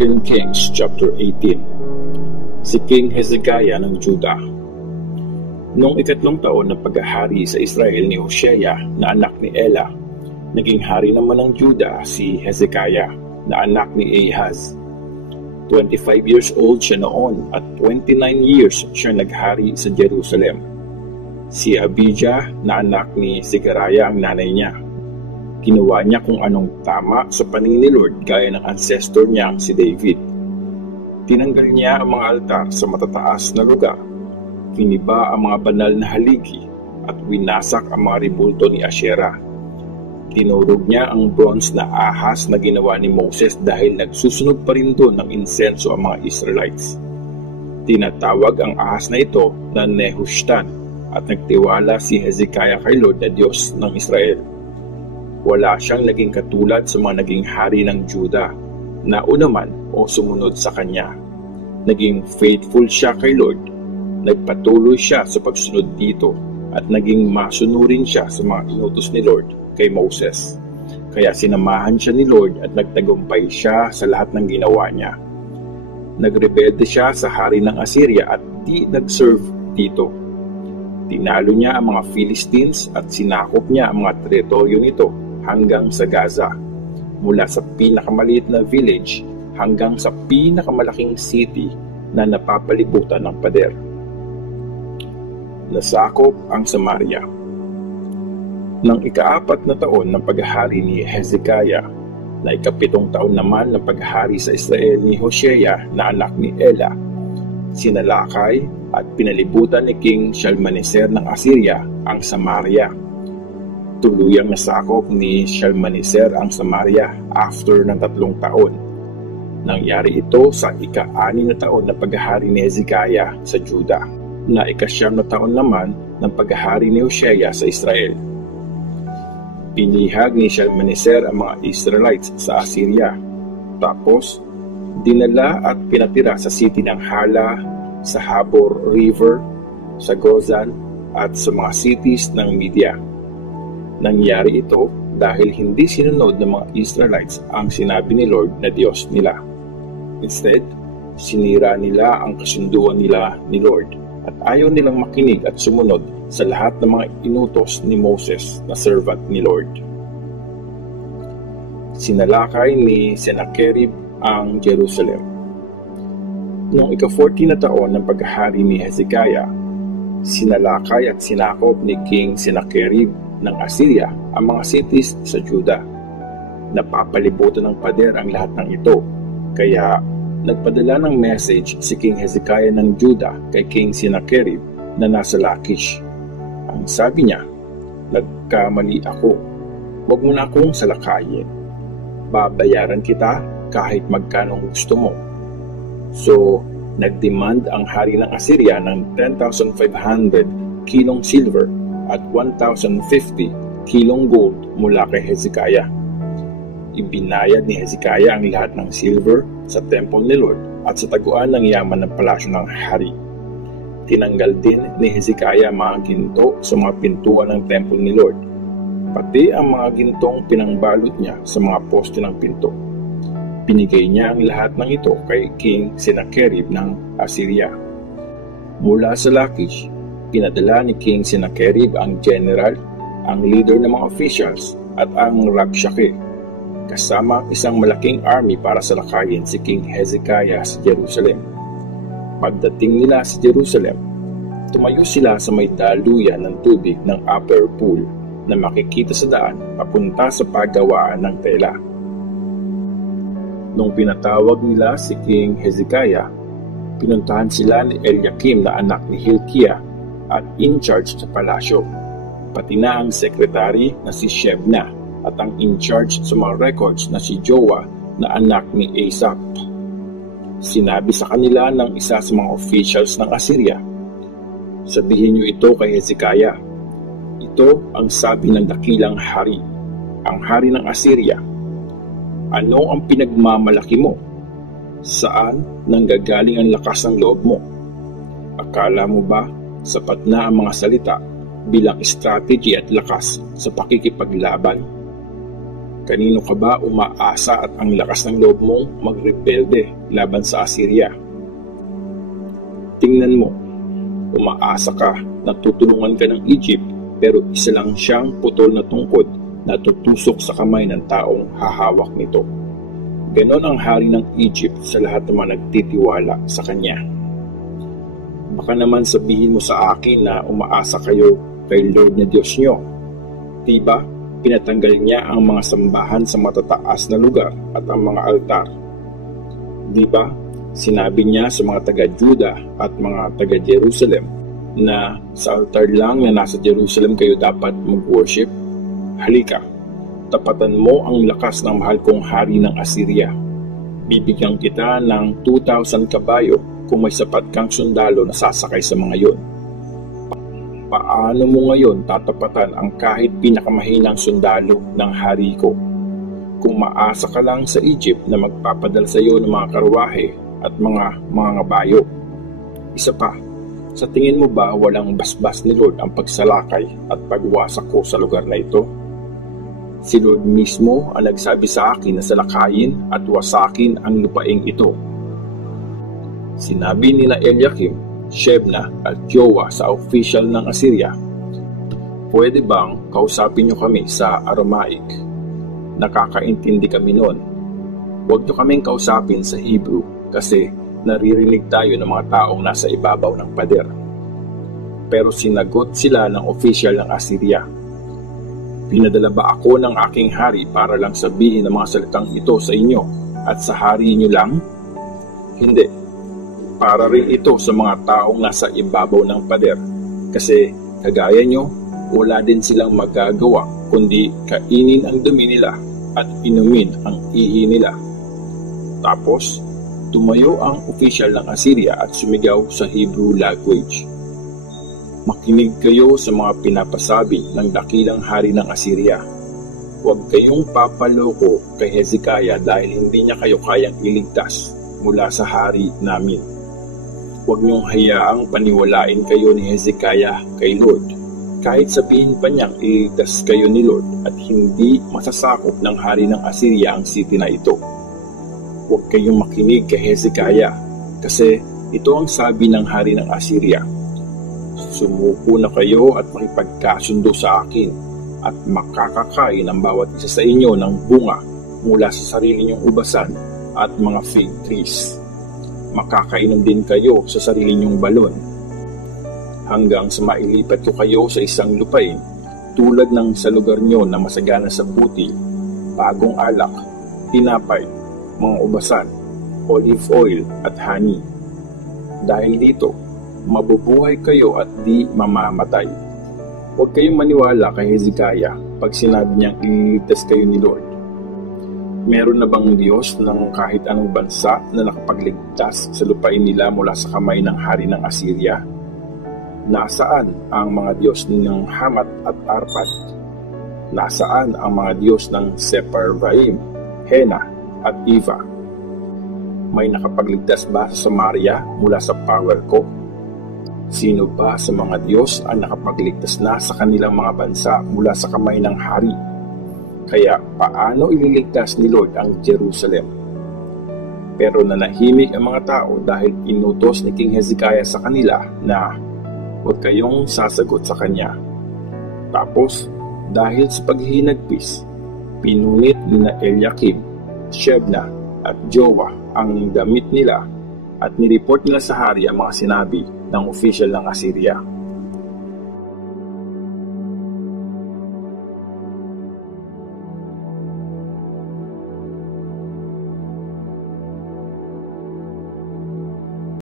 2 Kings chapter 18. Si King Hezekiah ng Juda. Noong ikatlong taon ng paghahari sa Israel ni Hosea na anak ni Ela, naging hari naman ng Juda si Hezekiah na anak ni Ahaz. 25 years old siya noon at 29 years siya naghari sa Jerusalem. Si Abijah na anak ni Zechariah ang nanay niya. Ginawa niya kung anong tama sa paningin ni Lord gaya ng ancestor niyang si David. Tinanggal niya ang mga altar sa matataas na lugar, kiniba ang mga banal na haligi at winasak ang mga ribulto ni Asherah. Tinurog niya ang bronze na ahas na ginawa ni Moses dahil nagsusunog pa rin doon ng insenso ang mga Israelites. Tinatawag ang ahas na ito na Nehushtan at nagtiwala si Hezekiah kay Lord na Diyos ng Israel. Wala siyang naging katulad sa mga naging hari ng Juda na una man o sumunod sa kanya. Naging faithful siya kay Lord, nagpatuloy siya sa pagsunod dito at naging masunurin siya sa mga inutos ni Lord kay Moses. Kaya sinamahan siya ni Lord at nagtagumpay siya sa lahat ng ginawa niya. Nagrebelde siya sa hari ng Assyria at di nag-serve dito. Tinalo niya ang mga Philistines at sinakop niya ang mga teritoryo nito hanggang sa Gaza, mula sa pinakamaliit na village hanggang sa pinakamalaking city na napapalibutan ng pader. Nasakop ang Samaria. Nang ika-4 na taon ng paghahari ni Hezekiah, na ika-7 taon naman ng paghahari sa Israel ni Hosea na anak ni Ela, sinalakay at pinalibutan ni King Shalmaneser ng Assyria ang Samaria. Tuluyang nasakop ni Shalmaneser ang Samaria after ng 3 taon. Nangyari ito sa ika-6 na taon na paghahari ni Hezekiah sa Juda, na ika-9 na taon naman ng paghahari ni Hosea sa Israel. Pinihag ni Shalmaneser ang mga Israelites sa Assyria, tapos dinala at pinatira sa city ng Hala, sa Habor River, sa Gozan at sa mga cities ng Media. Nangyari ito dahil hindi sinunod ng mga Israelites ang sinabi ni Lord na Diyos nila. Instead, sinira nila ang kasunduan nila ni Lord at ayaw nilang makinig at sumunod sa lahat ng mga inutos ni Moses na servant ni Lord. Sinalakay ni Sennacherib ang Jerusalem. Noong ika-14 na taon ng paghahari ni Hezekiah, sinalakay at sinakop ni King Sennacherib ng Assyria ang mga cities sa Juda. Napapalibutan ng pader ang lahat ng ito, kaya nagpadala ng message si King Hezekiah ng Juda kay King Sennacherib na nasa Lachish. Ang sabi niya, "Nagkamali ako, huwag mo na akong salakayin. Babayaran kita kahit magkano gusto mo." So, nagdemand ang hari ng Assyria ng 10,500 kilong silver at 1,050 kilong gold mula kay Hezekiah. Ibinayad ni Hezekiah ang lahat ng silver sa temple ni Lord at sa taguan ng yaman ng palasyo ng hari. Tinanggal din ni Hezekiah mga ginto sa mga pintuan ng temple ni Lord, pati ang mga gintong pinangbalot niya sa mga poste ng pinto. Binigay niya ang lahat ng ito kay King Sennacherib ng Assyria. Mula sa Lachish, pinadala ni King Sennacherib ang general, ang leader ng mga officials at ang Rabshakeh, kasama isang malaking army para salakayin si King Hezekiah sa Jerusalem. Pagdating nila sa Jerusalem, tumayo sila sa may daluyan ng tubig ng upper pool na makikita sa daan papunta sa paggawaan ng tela. Nung pinatawag nila si King Hezekiah, pinuntahan sila ni Eliakim na anak ni Hilkiah at in charge sa palasyo, pati na ang sekretary na si Shebna at ang in charge sa mga records na si Joah na anak ni Asaph. Sinabi sa kanila ng isa sa mga officials ng Assyria, "Sabihin niyo ito kay Hezekiah. Ito ang sabi ng dakilang hari, ang hari ng Assyria. Ano ang pinagmamalaki mo? Saan nanggagaling ang lakas ng loob mo? Akala mo ba sapat na ang mga salita bilang strategy at lakas sa pakikipaglaban? Kanino ka ba umaasa at ang lakas ng loob mong magrebelde laban sa Assyria? Tingnan mo, umaasa ka na tutulungan ka ng Egypt pero isa lang siyang putol na tungkod na tutusok sa kamay ng taong hahawak nito. Ganon ang hari ng Egypt sa lahat ng mga nagtitiwala sa kanya. Baka naman sabihin mo sa akin na umaasa kayo kay Lord na Diyos nyo. Diba, pinatanggal niya ang mga sambahan sa matataas na lugar at ang mga altar. Diba, sinabi niya sa mga taga-Juda at mga taga-Jerusalem na sa altar lang na nasa Jerusalem kayo dapat mag-worship. Halika, tapatan mo ang lakas ng mahal kong hari ng Assyria. Bibigyan kita ng 2,000 kabayo kung may sapat kang sundalo na sasakay sa mga yon. Paano mo ngayon tatapatan ang kahit pinakamahinang sundalo ng hari ko? Kung maasa ka lang sa Egypt na magpapadala sa iyo ng mga karwahe at mga ngabayo. Isa pa, sa tingin mo ba walang basbas ni Lord ang pagsalakay at pagwasak ko sa lugar na ito? Si Lord mismo ang nagsabi sa akin na salakayin at wasakin ang lupaing ito. Sinabi nila Eliakim, Shebna at Joah sa official ng Assyria, pwede bang kausapin niyo kami sa Aramaic? Nakakaintindi kami noon. Huwag niyo kaming kausapin sa Hebrew kasi naririnig tayo ng mga taong nasa ibabaw ng pader. Pero sinagot sila ng official ng Assyria, pinadala ba ako ng aking hari para lang sabihin ang mga salitang ito sa inyo at sa hari niyo lang? Hindi. Para rin ito sa mga taong nasa ibabaw ng pader kasi kagaya nyo, wala din silang magagawa kundi kainin ang dumi nila at inumin ang ihi nila. Tapos, tumayo ang official ng Assyria at sumigaw sa Hebrew language. Makinig kayo sa mga pinapasabi ng dakilang hari ng Assyria. Huwag kayong papaloko kay Hezekiah dahil hindi niya kayo kayang iligtas mula sa hari namin. Huwag niyong hayaang paniwalain kayo ni Hezekiah kay Lord. Kahit sabihin pa niyang iligtas kayo ni Lord at hindi masasakop ng hari ng Assyria ang city na ito. Huwag kayong makinig kay Hezekiah kasi ito ang sabi ng hari ng Assyria. Sumuko na kayo at makipagkasundo sa akin at makakakain ang bawat isa sa inyo ng bunga mula sa sarili niyong ubasan at mga fig trees. Makakainom din kayo sa sarili niyong balon hanggang sa mailipat ko kayo sa isang lupain tulad ng sa lugar niyo na masagana sa buti, bagong alak, tinapay, mga ubasan, olive oil at honey. Dahil dito, mabubuhay kayo at di mamamatay. Huwag kayong maniwala kay Hezekiah pag sinabi niyang ililigtas kayo ni Lord. Meron na bang Diyos ng kahit anong bansa na nakapagligtas sa lupain nila mula sa kamay ng hari ng Assyria? Nasaan ang mga Diyos ng Hamat at Arpad? Nasaan ang mga Diyos ng Sepharvaim, Hena at Iva? May nakapagligtas ba sa Samaria mula sa power ko? Sino ba sa mga Diyos ang nakapagligtas na sa kanilang mga bansa mula sa kamay ng hari? Kaya paano ililigtas ni Lord ang Jerusalem? Pero nanahimik ang mga tao dahil inutos ni King Hezekiah sa kanila na huwag kayong sasagot sa kanya. Tapos, dahil sa paghihinagpis, pinunit ni Eliakim, Shebna at Joah ang damit nila at nireport nila sa hari ang mga sinabi ng official ng Assyria.